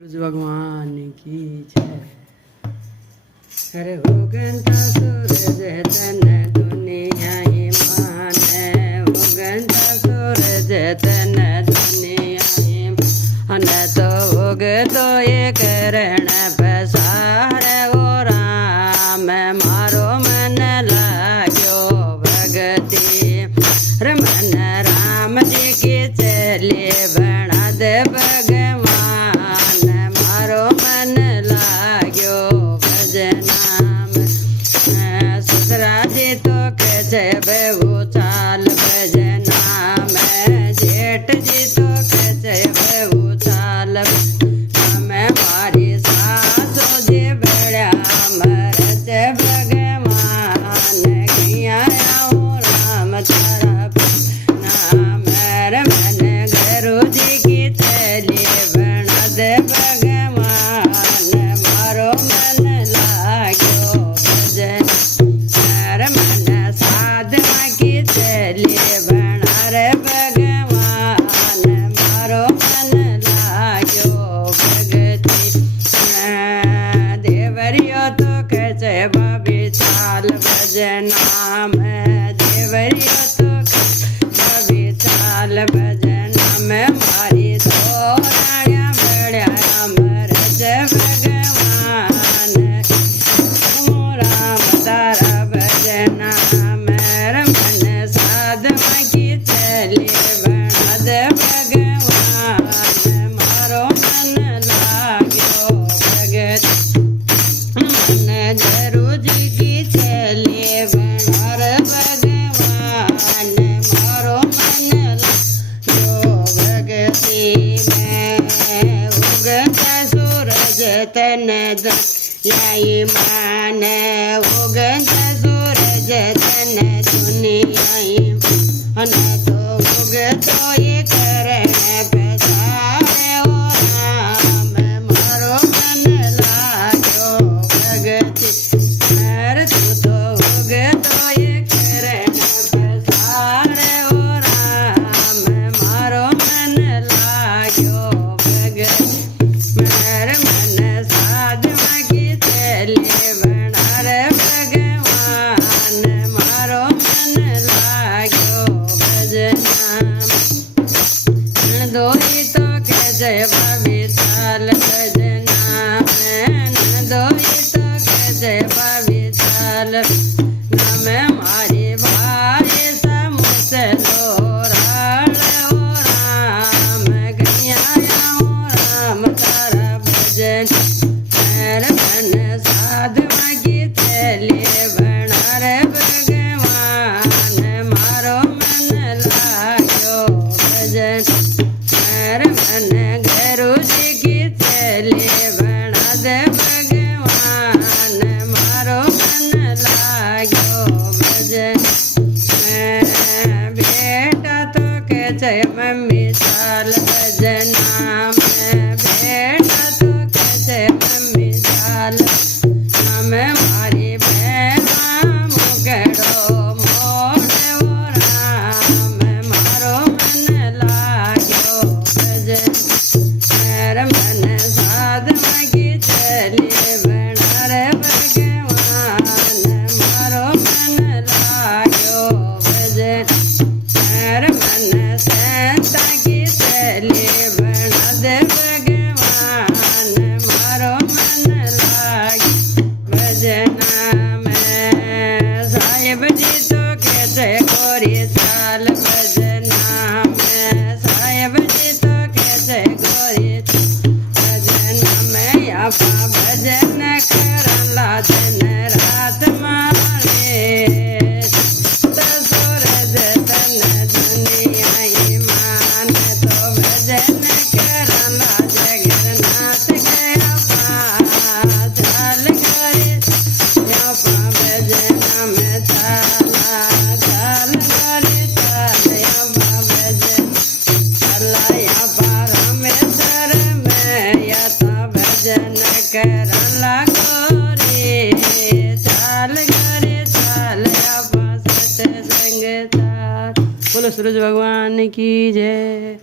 सूरज भगवान की जय। अरे हो गंता सूरज तन दुनिया ही माने, हो गंता सूरज तन दुनिया ही माने, तो होग तो ये करण पसारे ओ राम मारो मन लाग्यो भगती रमन राम जी की चले बना दे भगवान मारो मन लाग्यो भजनाम ससुरा जी तो कहे बेहू चाल भजनाम जेठ जी तो कहे बेहू चाल मैं मारी सासो जी बड़ा मरत भगवान किया राम तारा नाम मन गुरु जी की चली बना दे भगवान मारो मन लाग्यो भजन मन साधना की चली बना रे भगवान मारो मन लाग्यो भगती देवरियो तो कहे बाबी चाल भजनाम देवरियो तो बाबी चाल भजनाम मारी धोराया बड़ा मरज भगवान राम तारा भजनाम मन साधना की चली बना दे भगवान मारो मन लाग्यो भगत मन गुरु जी की चली बना रे भगवान मारो मन लाग्यो भगती में उगता सूरज तन लाई मान उगता सूरज तन दुनिया मन तो उगतो ये करण पसारे ओ राम मारो मन लाग्यो भगती नर तू तो उगतो ये करण पसारे ओ राम मारो मन लाग्यो भगती मर मन साधना की चले बना रे भगवान मारो मन लाग्यो भजनाम दोई तो कहे जय बाबी चाल भजनाम दोई तो कहे जय बाबी चाल नाम मारी भारी समुस लोराल ओ राम गैया राम तारा भजन मेर मन साधना की चले बना रे भगवान मारो मन लाग्यो भजन मेर मन गुरु जी की चले बना दे भगवान मारो मन लाग्यो भजन बेटा तो कहे मम्मी चाल भजनाम बेटा तो कहे मम्मी चाल नाम मारी भैया मुगड़ो मोड़ ओ राम मारो मन लाग्यो भजन मेर मन साधना की चली बना रे भगवान मारो मन लाग्यो भजन मेर मन संता की चली बना दे भगवान मारो मन लाग्यो भजनाम साहेब जी तो कहते गोरी चाल भजनाम साहेब जी तो कहते गोरी भजनाम यापा भजन करला दिन रात मारे सूरज तन दुनिया ही मान तो भजन करला जगन्नाथ गया पा चाल करे यापा भजन में चाला चाल करे चाल यापा भजन चला यापा रामेश्वर में याता भजन करला गोरे चाल करे चाल यापा सत्संग चाल। बोलो सूरज भगवान की जय।